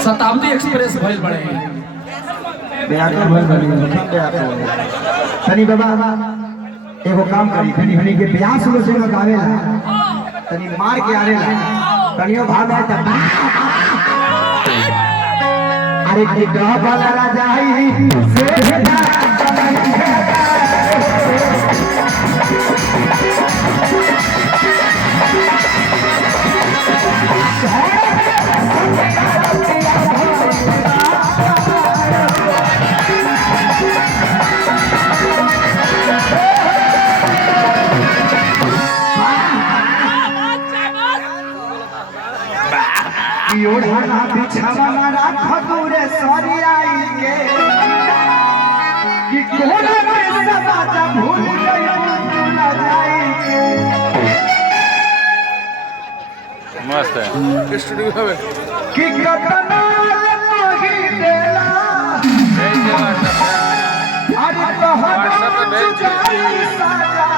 शताब्दी एक्सप्रेस भइल बड़े तनी बाबा एगो काम करी तनी हनी के ब्यास लो से लगावेला तनी मार के आवेला तनियो भाग आए त अरे की ग्रह वाला जाई से ओढ़ना बिछावा राख दूरे सरियाई के कि कोना में समाजा भूल गई भूल जाई के मस्त है स्टूडियो में कि कतना लगी देला अरे कहना जाई साजा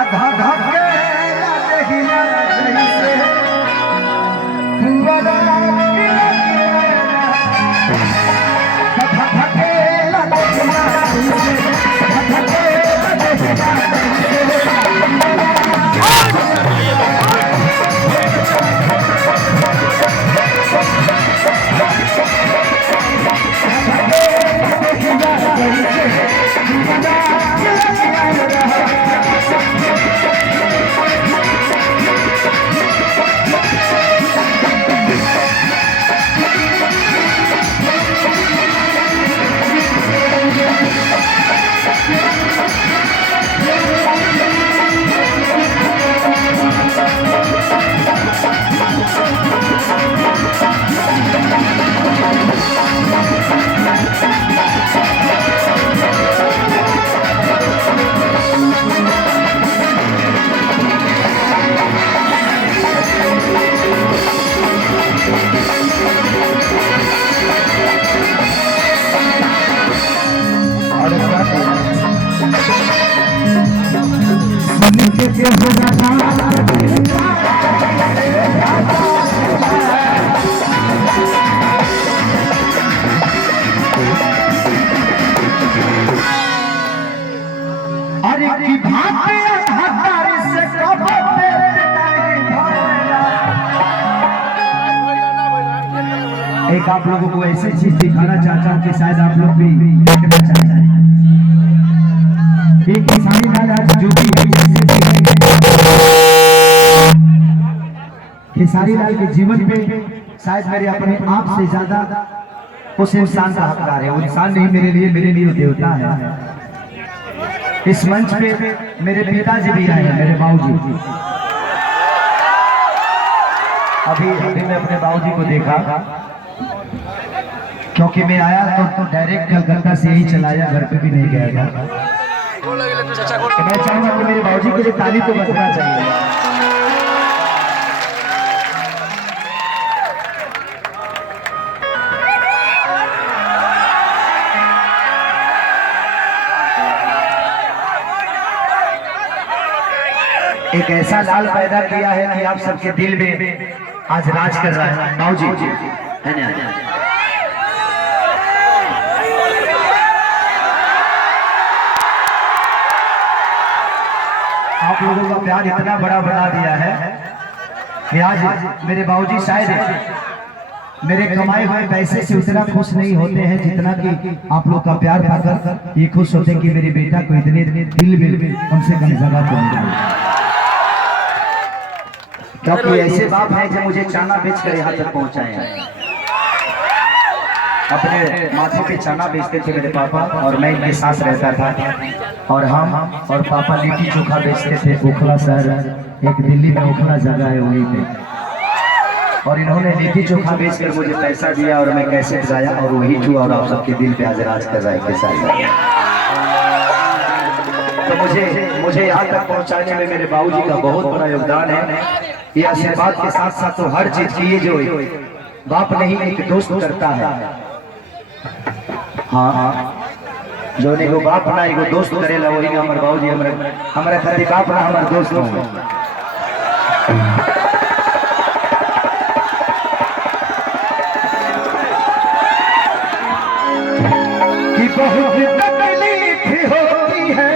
आधा धके देखिना नहीं से एक आप लोगों को ऐसी चीज दिखाना चाहता हूँ कि शायद आप लोग भी देखना चाहते हैं। एक किसानी लाल आज जो भी खेसारी लाल के जीवन पे शायद मेरे अपने आप से ज्यादा उस इंसान का हकदार है। वो इंसान नहीं मेरे लिए देवता है। इस मंच पे मेरे पिताजी भी आए हैं, मेरे बाबूजी। अभी मैं अपने बाबूजी को देखा क्योंकि मैं आया तो डायरेक्ट कलकत्ता से ही चलाया, घर पे भी नहीं गया था। मैं चाहूंगा कि मेरे बाबूजी के लिए ताली तो बजना चाहिए। एक ऐसा लाल पैदा किया है कि आप सबके दिल में आज राज कर रहा है। बाबूजी है ना, आप लोगों का प्यार इतना बड़ा बना दिया है कि आज मेरे बाबूजी शायद मेरे कमाए हुए पैसे से उतना खुश नहीं होते हैं जितना कि आप लोग का प्यार पाकर ये खुश होते हैं कि मेरे बेटा को इतने दिल में कम से कम जगह तो मिल गई। क्योंकि ऐसे बाप हैं जो मुझे चाना बेचकर यहाँ तक पहुँचाए हैं। अपने माथे पे चना बेचते थे मेरे पापा और मैं इनके साथ रहता था, और हम और पापा लिट्टी चोखा बेचते थे। ओखला शहर एक दिल्ली में ओखला जगह है वहीं पे, और इन्होंने लिट्टी चोखा बेचकर मुझे पैसा दिया और मैं कैसेट गाया और वही छू और आप सबके दिल पे आज राज कर रहा है। तो मुझे यहाँ तक पहुँचाने में मेरे बाबूजी का बहुत बड़ा योगदान है। ये आशीर्वाद के साथ साथ तो हर चीज की जो बाप नहीं एक दोस्त करता है। हाँ जो नहीं बाप ना एगो दोस्त करेला वही हमारे बाबूजी हमारे खातिर बाप ना हमारे दोस्त हो। कि बहुत तकलीफ होती है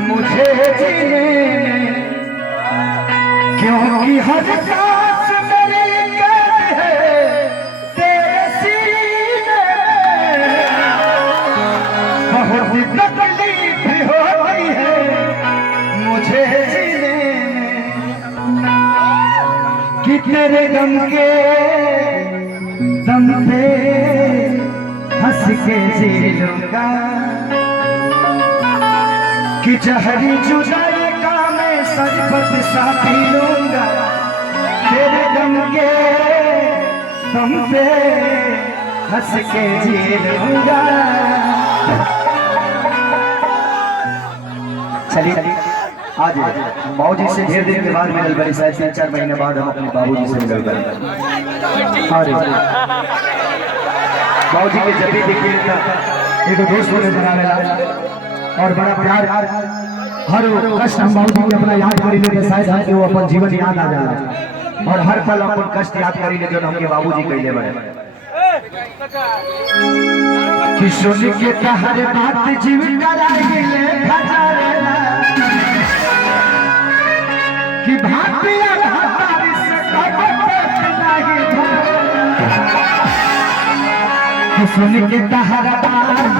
मुझे जीने में, क्योंकि हर सांस मेरी कैद है तेरे सीने में। बहुत तकलीफ होती है मुझे जीने में, कि तेरे गम के दम पे हंस के जी लूंगा, कि जहरी जुदाई का मैं सरबत सा पी लूंगा। तेरे गम के दम पे हंस के जी लूंगा। चलिए आज बाबूजी से ढेर दिन के बाद मिलल बड़ी, शायद 3-4 महीने बाद हम अपने बाबूजी से मिलल बड़ी। बाबूजी के जब भी देखिए एक दोस्त होने बनावेला और बड़ा प्यार हर कष्ट हम बाबूजी के अपना याद करी ले, शायद है कि वो अपन जीवन याद आ जाला और हर पल अपन कष्ट याद करी ले जो हमके बाबूजी कहले बड़े। कि सुन के तहर बात जीव कराई ले खजारेला, कि भातिया भातारी से कबत नहीं भाई। सुन के तहर बात